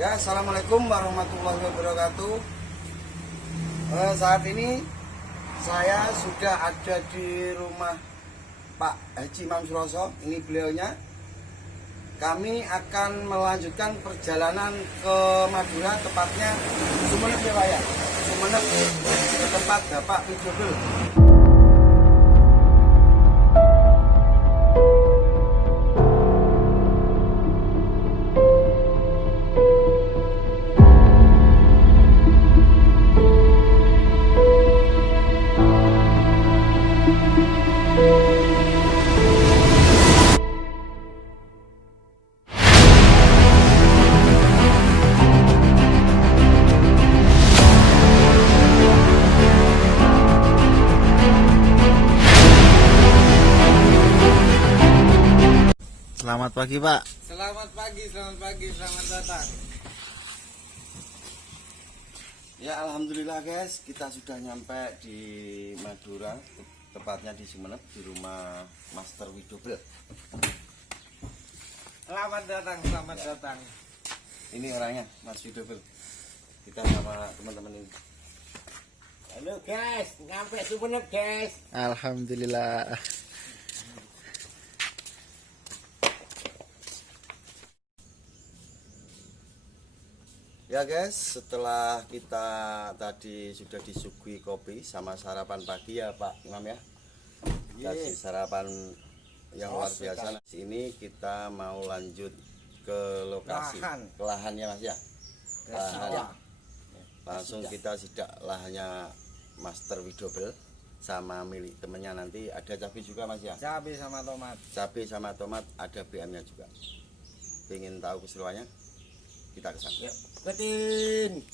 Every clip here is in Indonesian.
Ya, assalamualaikum warahmatullahi wabarakatuh. Saat ini saya sudah ada di rumah Pak Haji Imam Suroso. Ini beliaunya. Kami akan melanjutkan perjalanan ke Madura, tepatnya Sumeneb ya Pak ya. Sumeneb ke tempat Bapak Widobel. Selamat pagi Pak. Selamat pagi, selamat datang. Ya, alhamdulillah guys, kita sudah nyampe di Madura, tepatnya di Sumeneb, di rumah Master Widobel. Selamat datang. Ini orangnya, Mas Widobel. Kita sama teman-teman ini. Halo guys, nyampe Sumeneb guys. Alhamdulillah. Ya guys, setelah kita tadi sudah disuguhi kopi sama sarapan pagi ya Pak Imam ya. Kasih sarapan yang luar biasa. Sini kita mau lanjut ke lokasi, ke lahannya Mas ya. Lahannya. Langsung kita sidak lahannya Master Widobel sama milik temennya, nanti ada cabai juga Mas ya. Cabai sama tomat. Cabai sama tomat, ada BM-nya juga. Pengen tahu keseruannya? Kita ke sana. Yuk, betin.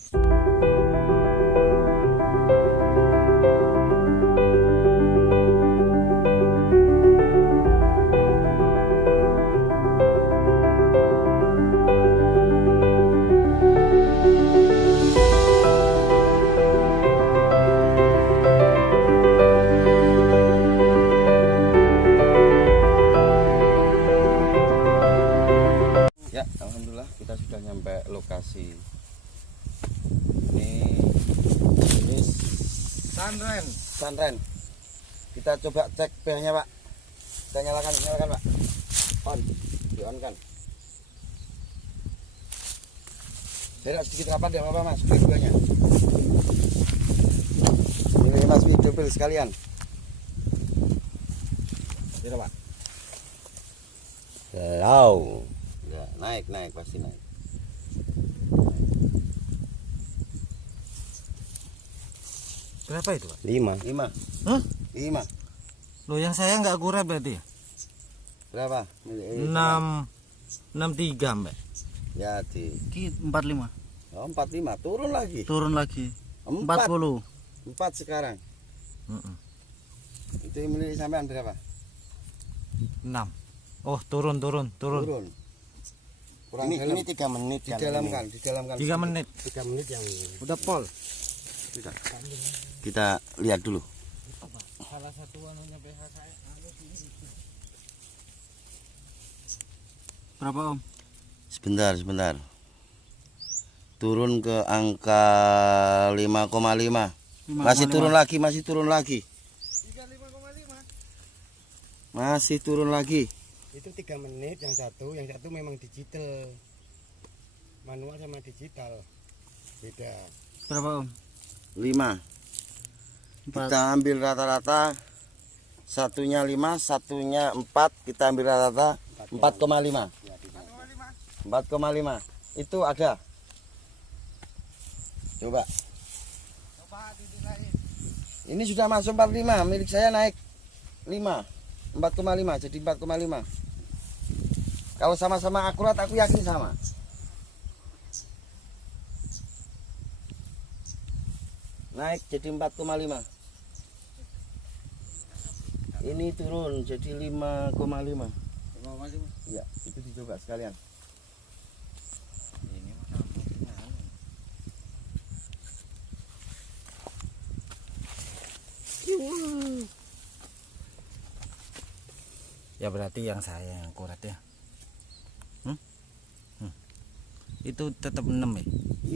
Ya, alhamdulillah kita sudah nyampe lokasi. Ini Sanren. Kita coba cek PH-nya Pak. Kita nyalakan Pak. Di on kan. Saya sedikit rapat ya apa Mas, dua-duanya. Ini Mas Widobel sekalian. Tidak Pak. Hello. Ya, naik pasti naik. Berapa itu Pak? 5. Hah? 5. Loh yang saya nggak kurang berarti ya? Berapa? 63 Mbak. Ya di 45. 45 turun lagi. Turun lagi. 4 40. sekarang. Itu yang milik sampean berapa? 6. Oh, turun. Kurang Ini 3 menit. didalamkan. 3 menit. 3 menit yang ini. Udah pol. Kita lihat dulu. Salah satu anunya PH saya. Berapa Om? Sebentar. Turun ke angka 5,5. Masih turun lagi. Masih turun lagi. Itu 3 menit yang satu memang digital, manual sama digital beda. Berapa Om? 5. Kita ambil rata-rata, satunya 5, satunya 4, kita ambil rata-rata 4,5. 4,5 itu ada. Coba. Ini sudah masuk 45, milik saya naik 5. 4,5 jadi 4,5. Kalau sama-sama akurat aku yakin sama. Naik jadi 4,5. Ini turun jadi 5,5. Ya, itu dicoba sekalian. Ini ya berarti yang saya yang akurat ya. Itu tetap 6 ya.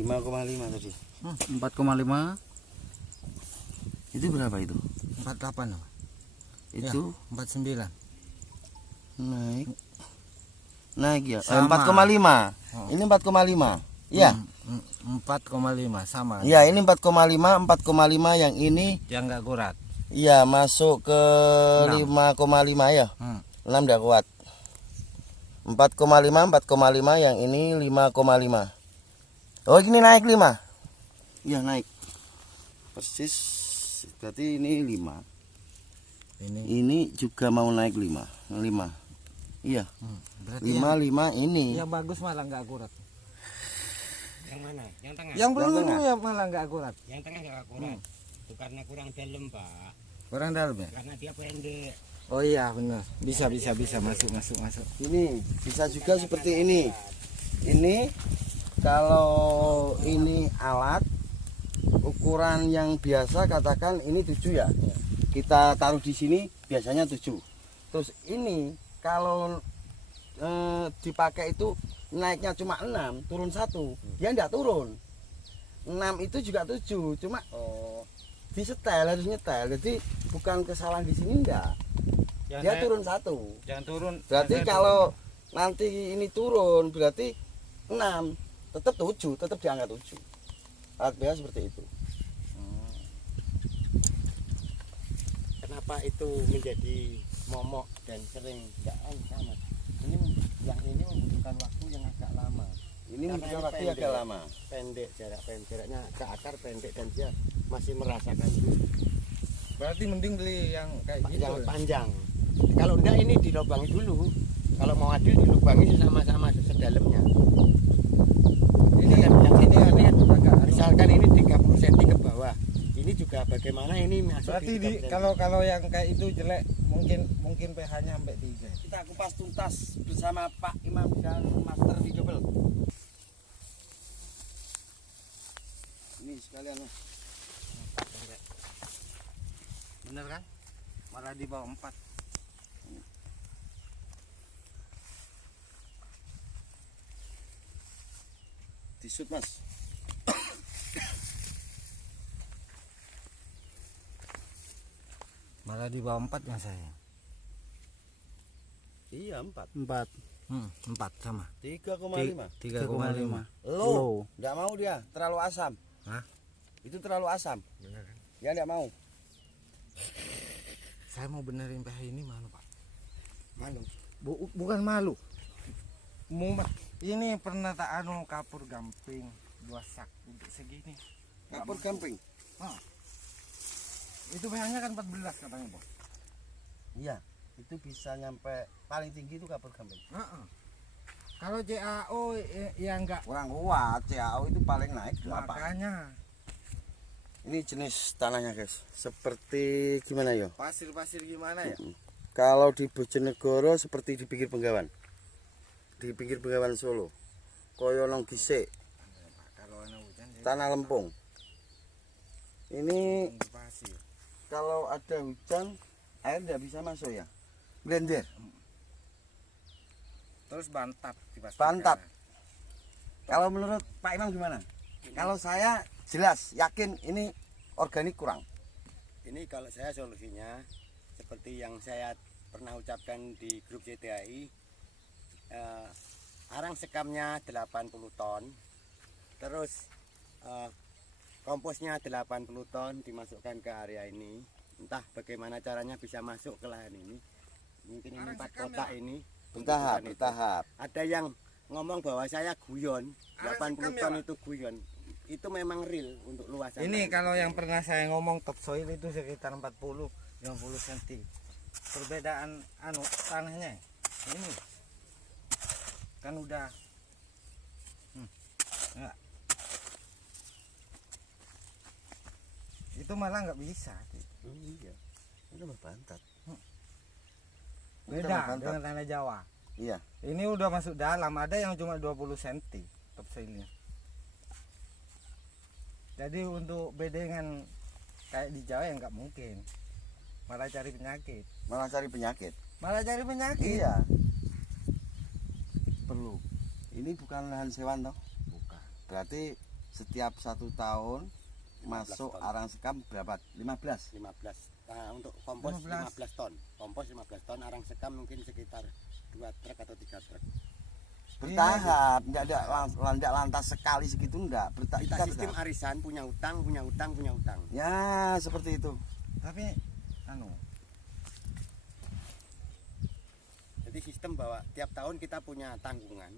5,5 tadi. 4,5. Itu berapa itu? 48 apa? Itu 49. naik ya. Sama. 4,5. Ini 4,5. Iya. 4,5 sama. Iya, ini 4,5, 4,5 yang ini. Yang enggak akurat. Iya, masuk ke 6. 5,5 ya. 6 udah kuat. 4,5, 4,5 yang ini 5,5. Oh, ini naik 5. Iya, naik. Persis. Berarti ini 5. Ini juga mau naik 5. 5. Iya. Berarti 5 ini. yang bagus malah enggak akurat. Yang mana? Yang tengah. Yang tengah. peluru ya malah enggak akurat. Yang tengah nggak akurat. Itu karena kurang dalam, Pak. Kurang dalam ya? Karena dia pendek. Oh iya benar. Bisa masuk. Ini bisa juga seperti ini. Ini kalau ini alat ukuran yang biasa, katakan ini 7 ya. Kita taruh di sini biasanya 7. Terus ini kalau dipakai itu naiknya cuma 6, turun 1. Dia enggak turun. 6 itu juga 7, cuma disetel, harus nyetel. Jadi bukan kesalahan di sini enggak. Dia turun 1. Jangan turun. Berarti kalau nanti ini turun berarti 6, tetap 7, tetap diangkat 7. Alat BH seperti itu. Kenapa itu menjadi momok dan sering enggak sama? Ini yang ini membutuhkan waktu yang agak lama. Ini Karena membutuhkan ini waktu pendek. agak lama. Pendek jaraknya ke akar pendek dan dia masih merasakan Berarti mending beli yang kayak gitu. yang panjang. Kalau enggak ini dilubangi dulu. Kalau mau adil dilubangi sama-sama sedalamnya. Ini kan yang ini kan misalkan ini 30 cm ke bawah. Ini juga bagaimana ini masuk. Berarti di 30 cm. kalau yang kayak itu jelek mungkin pH-nya sampai 3. Kita kupas tuntas bersama Pak Imam dan Master di Double. Ini sekalian. Bener kan? Malah di bawah 4. Disut, Mas. Malah di bawah 4 yang saya. Iya, 4. 4. 4 sama. 3,5. 3,5. Low, enggak mau dia, terlalu asam. Hah? Itu terlalu asam. Bener kan? Dia enggak mau. Saya mau benerin pH ini malu, Pak. Malu. Bukan malu. Ini pernah tak kapur gamping 2 sak untuk segini. Kapur gamping. Itu pH-nya kan 14 katanya, Bos. Iya, itu bisa nyampe paling tinggi itu kapur gamping. Kalau CAO ya enggak. Kurang kuat, CAO itu paling naik 8. Makanya Ini jenis tanahnya, guys. Seperti gimana ya? pasir-pasir gimana ya? Kalau di Bojonegoro seperti di pinggir Bengawan. Di pinggir Bengawan Solo. Koyo nang Gisik. Kalau ana hujan Tanah lempung. Ini pasir. kalau ada hujan air tidak bisa masuk ya. Blender. Terus bantap dipastikan. Bantap. Kalau menurut Pak Imam gimana? Kalau saya jelas yakin ini organik kurang. Ini kalau saya solusinya seperti yang saya pernah ucapkan di grup CTHI, arang sekamnya 80 ton, terus komposnya 80 ton dimasukkan ke area ini. Entah bagaimana caranya bisa masuk ke lahan ini. Mungkin ini 4 kotak ini. Bertahap. Ada yang ngomong bahwa saya guyon, 80 ton itu guyon. Itu memang real untuk luasan. Ini kalau yang pernah saya ngomong topsoil itu sekitar 40-50 cm. Perbedaan tanahnya ini kan udah ya. Itu malah nggak bisa. Iya. Itu mah pantat. Beda dengan tanah Jawa. Iya. Ini udah masuk dalam, ada yang cuma 20 cm topsoilnya. Jadi untuk bedengan kayak di Jawa ya nggak mungkin. Malah cari penyakit. Malah cari penyakit. Iya. Perlu. Ini bukan lahan sewan toh. Berarti setiap 1 tahun 15 masuk ton. arang sekam berapa? 15. 15. Nah, untuk kompos 15. 15 ton. Kompos 15 ton, arang sekam mungkin sekitar 2 truk atau 3 truk. Bertahap, enggak lantas sekali segitu enggak. Kita sistem arisan, punya utang. Ya, seperti itu. Tapi Jadi sistem bahwa tiap tahun kita punya tanggungan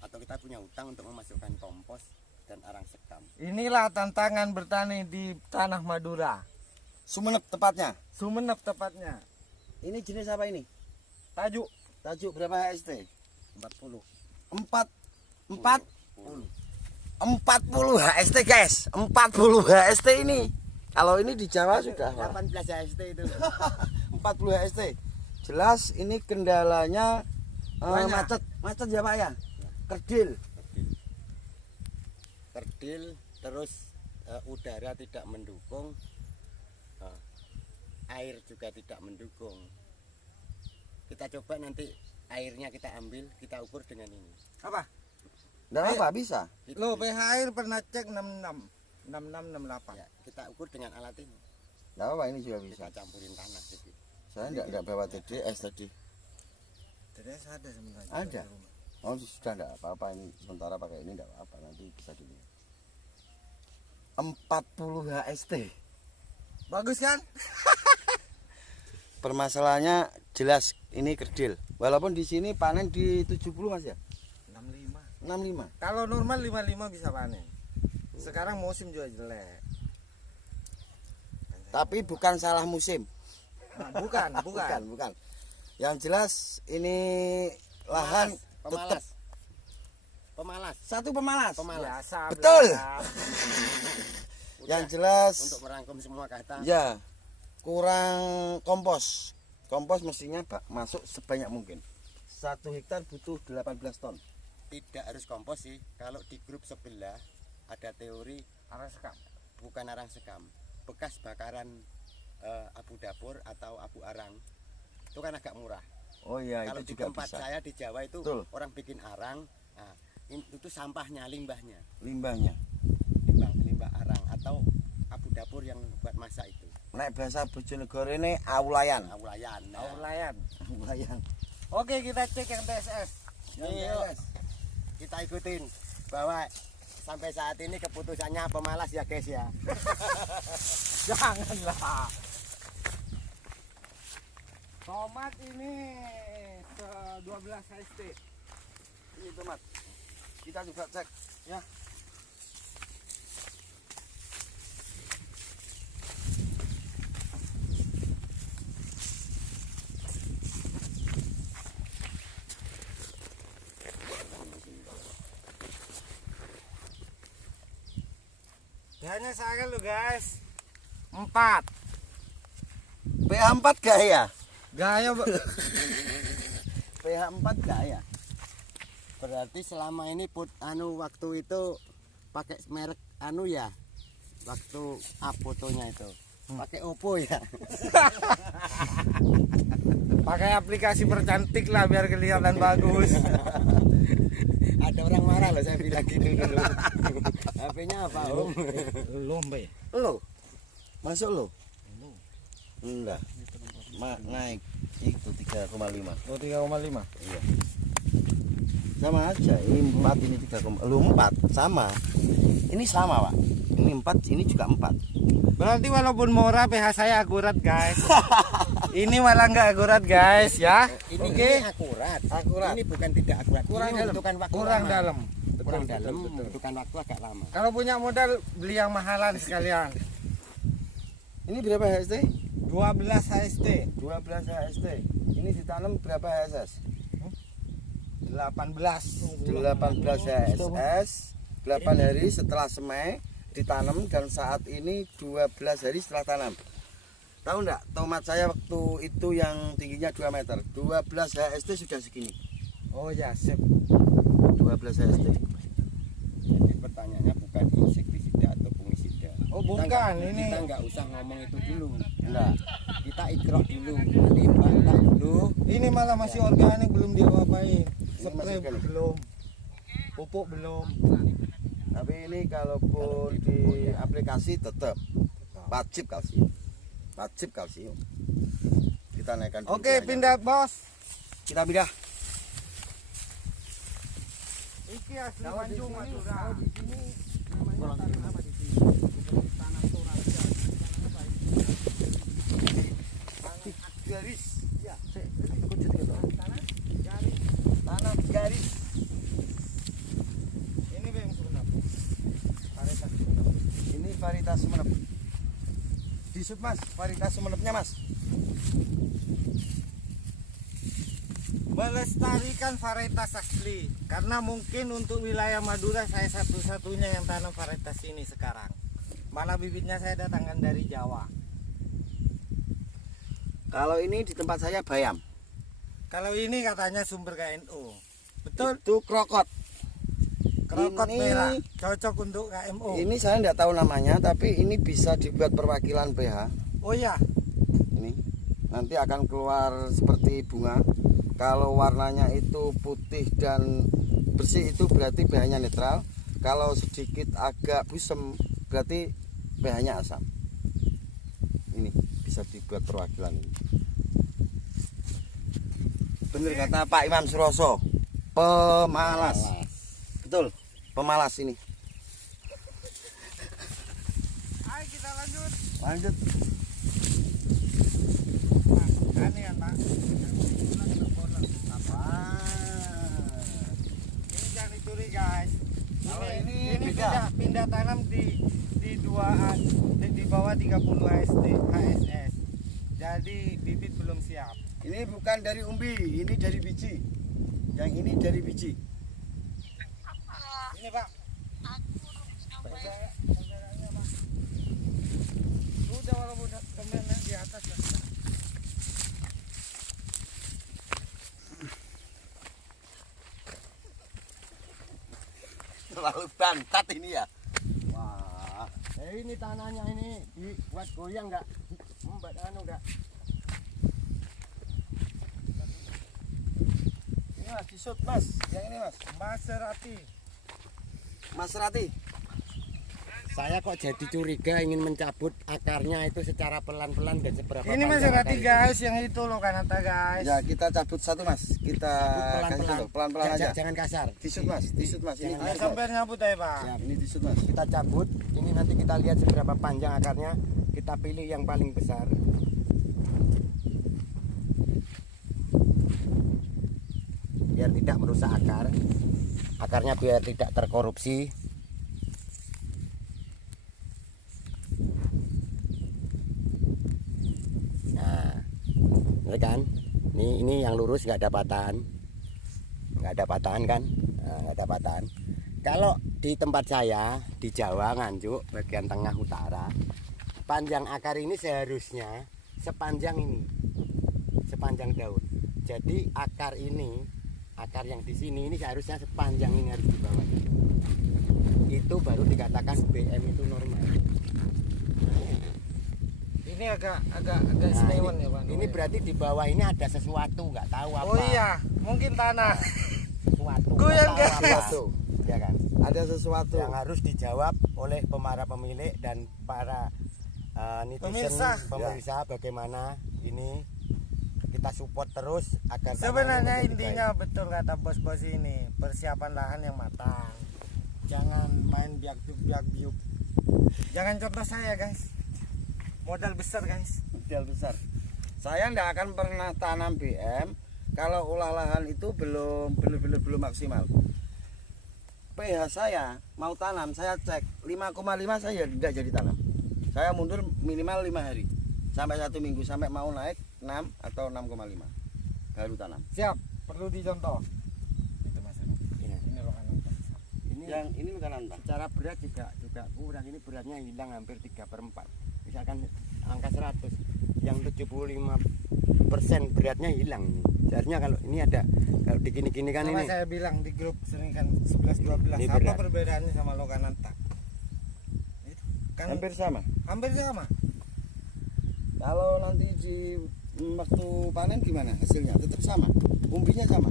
atau kita punya utang untuk memasukkan kompos dan arang sekam. inilah tantangan bertani di tanah Madura. Sumenep tepatnya. Sumenep tepatnya. Ini jenis apa ini? Tajuk Tajuk berapa HST? 40. 40 HST guys. 40 HST ini. Kalau ini di Jawa sudah 18 HST itu. 40 HST. Jelas ini kendalanya Banyak. macet ya Pak ya. Kerdil. Kerdil, terus udara tidak mendukung, air juga tidak mendukung. Kita coba nanti airnya kita ambil, kita ukur dengan ini. apa? Enggak apa bisa. Lo pH air pernah cek 66 68. Ya, kita ukur dengan alat ini. Enggak apa ini juga bisa. Kita campurin tanah sedikit. Saya enggak bawa TDS tadi. Jadi ada sebenarnya. Ada. Oh sudah enggak apa-apa ini sementara pakai ini enggak apa-apa nanti bisa dilihat. 40 HST. Bagus kan? Permasalahannya jelas ini kerdil. Walaupun di sini panen di 70 Mas ya. 65. 65. Kalau normal 55 bisa panen. Sekarang musim juga jelek. Tapi bukan salah musim. Nah, bukan. Yang jelas ini lahan tetap Pemalas. satu pemalas. Biasa. Betul. belakang. Yang jelas Untuk merangkum semua kata. ya kurang kompos. Kompos mestinya masuk sebanyak mungkin. 1 hektar butuh 18 ton. Tidak harus kompos sih. Kalau di grup sebelah ada teori Arang sekam. bukan arang sekam, bekas bakaran abu dapur atau abu arang. Itu kan agak murah. Oh iya Kalau itu di juga tempat bisa. saya di Jawa itu Betul. orang bikin arang, nah, itu sampahnya, limbahnya, Limbahnya. limbah arang atau abu dapur yang buat masak itu. Nek bahasa Bojonegoro ini aulayan. Awulayan. Nah, Aulayan. Aulayan. Oke, kita cek yang TSS. Yuk, kita ikutin bahwa sampai saat ini keputusannya pemalas ya guys ya. Janganlah. Tomat ini 12 HST. Ini tomat. Kita juga cek ya. Hanya saya lu guys. 4. pH 4 gak ya? Gaya pH 4 gak ya? Berarti selama ini waktu itu pakai merek ya. Waktu fotonya itu. Pakai Oppo ya. pakai aplikasi percantik lah biar kelihatan bagus. Ada orang marah loh saya bilang gitu dulu. HP-nya apa Om? Lomba ya? Lo? Masuk lo? Enggak. Naik itu 3,5. Oh 3,5. Iya. Sama aja. Ini 4 ini 3, lu 4 sama. Ini sama, Pak. Ini 4, ini juga 4. Berarti walaupun murah pH saya akurat guys. Ini malah nggak akurat guys ya. Ini Oke. akurat. Akurat. Ini bukan tidak akurat. Kurang Ini dalam. membutuhkan waktu Kurang lama. dalam. Kurang dalam, membutuhkan waktu agak lama. Kalau punya modal beli yang mahalan sekalian. Ini berapa HST? 12 HST. 12 HST. Ini ditanam berapa HSS? 18. 18 HSS. 8 hari setelah semai ditanam dan saat ini 12 hari setelah tanam. Tahu enggak, tomat saya waktu itu yang tingginya 2 meter. 12 HST sudah segini. Oh ya, sip. 12 HST. Jadi pertanyaannya bukan insektisida atau fungisida. Oh bukan, ini Kita nggak usah ngomong itu dulu. Enggak. Kita ikrok dulu. Nanti bantah dulu. ini malah masih organik belum dia apain. masih Spray organik. belum. Pupuk belum. Tapi ini kalaupun di aplikasi tetap wajib kalsium. Wajib kalsium. Kita naikkan dulu Oke, pH-nya. pindah bos. Kita pindah. Iki asli Kalau di Tanjung sini, Madura. kalau di sini namanya tanam apa di sini? Tanam toraja. Tanam apa ini? Garis. Ya, Kujut gitu. tanam garis. Tanam garis. Ini yang sebenarnya. Varietas. Ini varietas Sumenep. Disut mas, varietas Sumenepnya mas. Melestarikan varietas asli. Karena mungkin untuk wilayah Madura saya satu-satunya yang tanam varietas ini sekarang. Malah bibitnya saya datangkan dari Jawa. Kalau ini di tempat saya bayam. Kalau ini katanya sumber KNO. Betul? Itu krokot. Krokot Ini- merah. Cocok untuk KMO. Ini saya tidak tahu namanya, tapi ini bisa dibuat perwakilan pH. Oh ya. Ini nanti akan keluar seperti bunga. Kalau warnanya itu putih dan bersih itu berarti pH-nya netral. Kalau sedikit agak busem berarti pH-nya asam. Ini bisa dibuat perwakilan ini. Bener kata Pak Imam Suroso, pemalas. Betul, pemalas ini. Ayo kita lanjut. Lanjut. Nah, ini ya Pak. Ini jangan dicuri guys. Kalau Ini ini beda. pindah tanam di 2 di bawah 30 HSS. Jadi bibit belum siap. Ini bukan dari umbi, ini dari biji. Yang ini dari biji. Ini Pak. Saudaranya Pak. Sudah walaupun kemennya di atas ya. Terlalu bantat ini ya. Wah, ini tanahnya ini dibuat goyang enggak? Membuat anu enggak? ini mas disut mas. Yang ini mas. Maserati. Mas Rati. Saya kok jadi curiga ingin mencabut akarnya itu secara pelan-pelan dan seberapa Ini Maserati guys, yang itu loh kanata guys. Ya kita cabut satu mas. Kita kasih pelan-pelan. dulu, pelan-pelan aja. Jangan kasar. Disut mas, disut mas. Ini Ayo disut, sampai mas. nyabut aja Pak. Ya, Ini disut mas. kita cabut. Ini nanti kita lihat seberapa panjang akarnya. Kita pilih yang paling besar. Biar tidak merusak akar. Akarnya biar tidak terkorupsi. Nah, ini kan. Ini yang lurus nggak ada patahan. Nggak ada patahan kan? Nah, nggak ada patahan. Kalau di tempat saya di Jawa Nganjuk bagian tengah utara, panjang akar ini seharusnya sepanjang ini, sepanjang daun. Jadi akar ini, akar yang di sini ini seharusnya sepanjang ini harus di bawah. Itu baru dikatakan BM itu normal. Ini agak Nah, istimewa ya Pak. ini berarti di bawah ini ada sesuatu, nggak tahu apa. Oh iya, mungkin tanah. Sesuatu. Goyang, nggak tahu guys. apa. Ya kan? Ada sesuatu. Yang harus dijawab oleh para pemilik dan para netizen Pemirsa. bagaimana ini kita support terus agar Sebenarnya tanahnya menjadi intinya betul kata bos-bos ini, persiapan lahan yang matang. Jangan main biak-biak. Jangan contoh saya guys. Modal besar guys. Modal besar. Saya tidak akan pernah tanam BM kalau olah lahan itu belum benar-benar belum maksimal. pH saya mau tanam, saya cek 5,5 saya tidak jadi tanam. Saya mundur minimal 5 hari sampai 1 minggu sampai mau naik 6 atau 6,5 baru tanam. Siap, perlu dicontoh. Itu Mas. Iya. Ini rokanan. ini Yang ini bukan nantang. secara berat juga kurang. Ini beratnya hilang hampir 3/4. Misalkan angka 100 yang 75% beratnya hilang ini. Seharusnya kalau ini ada, kalau digini-gini kan Karena ini saya bilang di grup sering kan 11-12. Ini Apa berat. perbedaannya sama Lokananta? Itu kan Hampir sama. hampir sama. Kalau nanti di waktu panen gimana hasilnya? Tetap sama. Umbinya sama.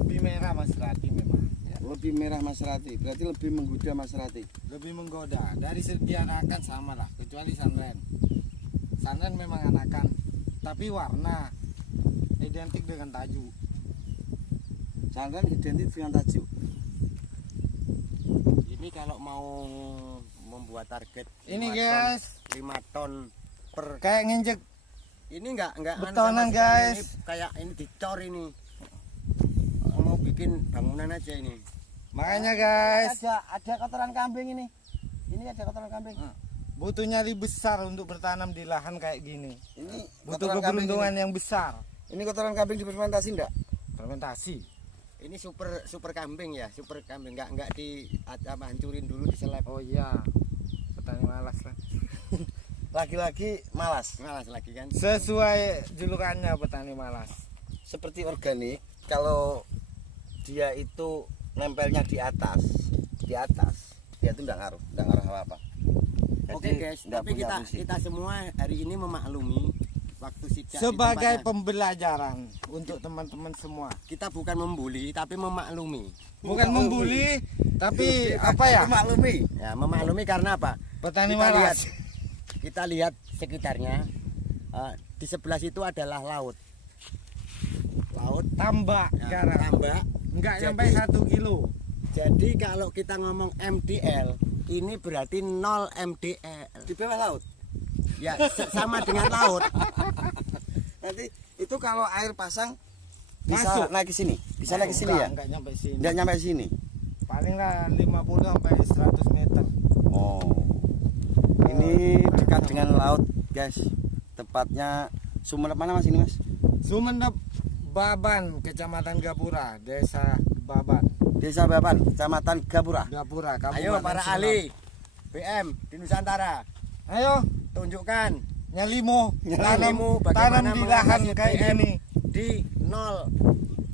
Lebih merah Mas Rati memang. Ya. lebih merah Mas Rati, berarti lebih menggoda Mas Rati. Lebih menggoda. Dari segi anakan sama lah, kecuali Sunren. Sunren memang anakan, tapi warna identik dengan Taju. Sunren identik dengan Taju. Ini kalau mau membuat target Ini 5 guys, ton, 5 ton per kayak nginjek ini enggak betonan, guys. Ini kayak ini dicor ini. Mau bikin bangunan aja ini. makanya guys. Ada kotoran kambing ini. Ini ada kotoran kambing. Butuh nyali besar untuk bertanam di lahan kayak gini. Ini Butuh kotoran kambing keberuntungan yang besar. Ini kotoran kambing difermentasi enggak? Fermentasi. Ini super kambing ya, super kambing enggak hancurin dulu di seleb. Oh iya, petani malas lah. Lagi-lagi malas. Malas lagi kan. Sesuai julukannya petani malas. Seperti organik, kalau dia itu nempelnya di atas, dia itu enggak ngaruh apa-apa. Oke guys, tapi kita semua hari ini memaklumi waktu sidak Sebagai pembelajaran untuk teman-teman semua. kita bukan membuli tapi memaklumi. Bukan membuli, tapi apa ya? Maklumi. Ya, memaklumi karena apa? Petani Kita malas. Kita lihat sekitarnya. Di sebelah situ adalah laut. Tambak Ya, garam. tambak. Enggak Jadi- sampai 1 kilo. Jadi kalau kita ngomong MDL, ini berarti 0 MDL. Di bawah laut. Ya, sama dengan laut. Nanti itu kalau air pasang bisa Masuk. naik ke sini, bisa naik ke sini ya? Enggak nyampe sini. Enggak nyampe sini. Paling lah 50 sampai 100 meter. Oh. Ini dekat dengan laut, guys. Tepatnya Sumenep mana Mas ini, Mas? Sumenep Baban, Kecamatan Gapura, Desa Baban. Desa Baban, Kecamatan Gapura. Gapura, Ayo Kabupaten para Sumenep. ahli BM di Nusantara, Ayo, tunjukkan nyalimu, Nyalimu tanam bagaimana di lahan mengatasi kayak BM gini. di 0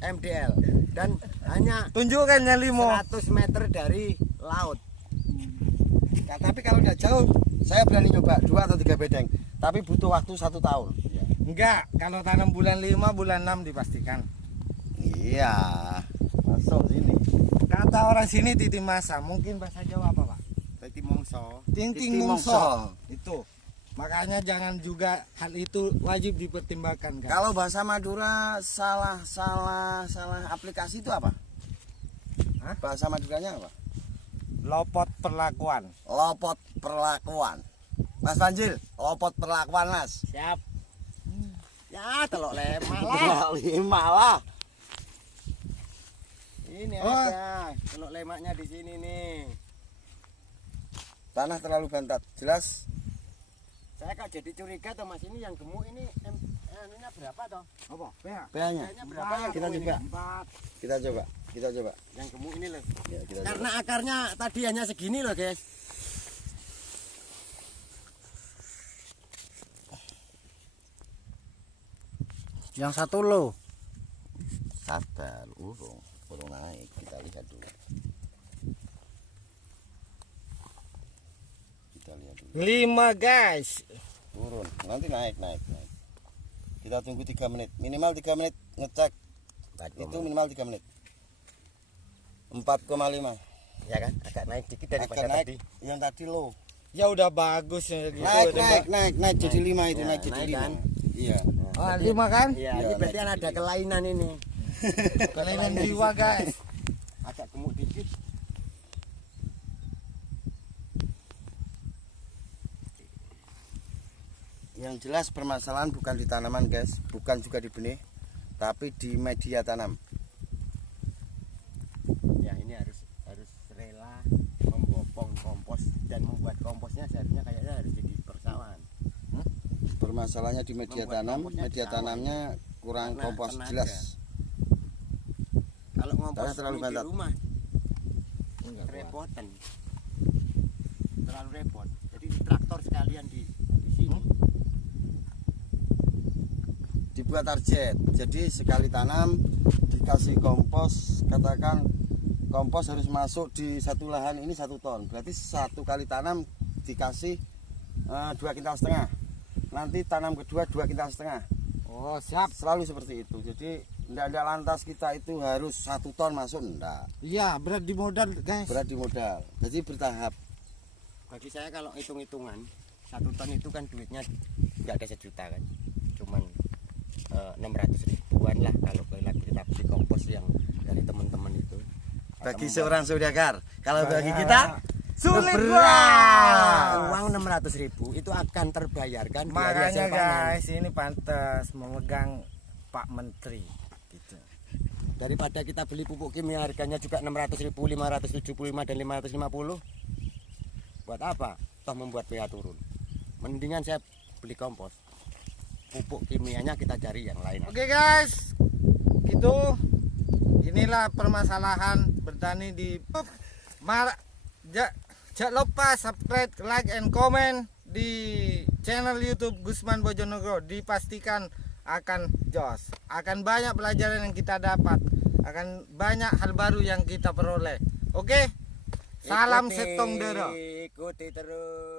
MDL dan hanya Tunjukkan nyalimu. 100 meter dari laut. Nah, tapi kalau udah jauh, saya berani nyoba 2 atau 3 bedeng. Tapi butuh waktu 1 tahun. Enggak, kalau tanam bulan 5, bulan 6 dipastikan. Iya. Masuk sini. Kata orang sini titi masa, mungkin bahasa Jawa apa, Pak? Tadi mongso. Tingting Titi mungso. mongso. Itu. Makanya jangan juga hal itu wajib dipertimbangkan, guys. Kalau bahasa Madura salah aplikasi itu apa? Hah? Bahasa Maduranya apa? Lopot perlakuan. Lopot perlakuan. Mas Panjil, lopot perlakuan, Mas. Siap. Ya, telok lemak lah. 5 lah. Ini Oh. ada telok lemaknya di sini nih. Tanah terlalu bantat. Jelas. Saya kok jadi curiga toh Mas, ini yang gemuk ini anunya berapa toh? Apa? PH. pH-nya. Kayaknya berapa yang Kita gemuk ini? coba. 4. Kita coba. Yang gemuk ini loh. Ya, kita coba. Karena akarnya tadi hanya segini loh, guys. Yang 1 lo. Sabar, urung naik. Kita lihat dulu. Kita lihat dulu. 5, guys. Turun, nanti naik. Kita tunggu 3 menit. Minimal 3 menit ngecek. Itu minimal 3 menit. 4,5. Ya kan? Agak naik dikit daripada Akan naik. tadi. Yang tadi low. Ya udah bagus ya gitu. Naik jadi 5 itu, Ya, naik jadi naik 5. kan? Iya. Ah, 5 kan? Iya, Ya, ini berarti naik kan ada dikit. kelainan ini. Kelainan jiwa, guys. Agak gemuk dikit. Yang jelas permasalahan bukan di tanaman, guys, bukan juga di benih, tapi di media tanam. Ya, ini harus rela membopong kompos dan membuat komposnya seharusnya kayaknya harus jadi persawahan. Permasalahannya di media Membuat tanam, komposnya media di sawah. tanamnya kurang Karena kompos tenaga. jelas. Kalau ngompos Karena terlalu ini di bantat. rumah Enggak kuat. repotan. Terlalu repot. Jadi di traktor sekalian di sini. Dibuat target, jadi sekali tanam dikasih kompos, katakan kompos harus masuk di satu lahan ini 1 ton, berarti 1 kali tanam dikasih 2,5 kintal, nanti tanam kedua 2,5 kintal, Oh, siap. selalu seperti itu. Jadi Ndak lantas kita itu harus 1 ton masuk, ndak. Iya, berat di modal guys. Berat di modal. Jadi bertahap. Bagi saya kalau hitung-hitungan 1 ton itu kan duitnya nggak ada 1 juta kan, cuman 600 ribuan lah kalau kita beli kompos yang dari teman-teman itu. Bagi seorang saudagar, kalau bagi kita Sulit berat. Uang 600.000 itu akan terbayarkan di hari Makanya hasil panen. guys, ini pantas memegang Pak Menteri gitu. Daripada kita beli pupuk kimia harganya juga 600.000, 575 dan 550. Buat apa? Toh membuat pH turun. Mendingan saya beli kompos. Pupuk kimianya kita cari yang lain. Oke guys, gitu. Inilah permasalahan bertani di jangan lupa subscribe, like, and comment di channel YouTube Gusman Bojonegoro. Dipastikan akan jos, akan banyak pelajaran yang kita dapat, akan banyak hal baru yang kita peroleh. Oke, salam setong dero. Ikuti terus.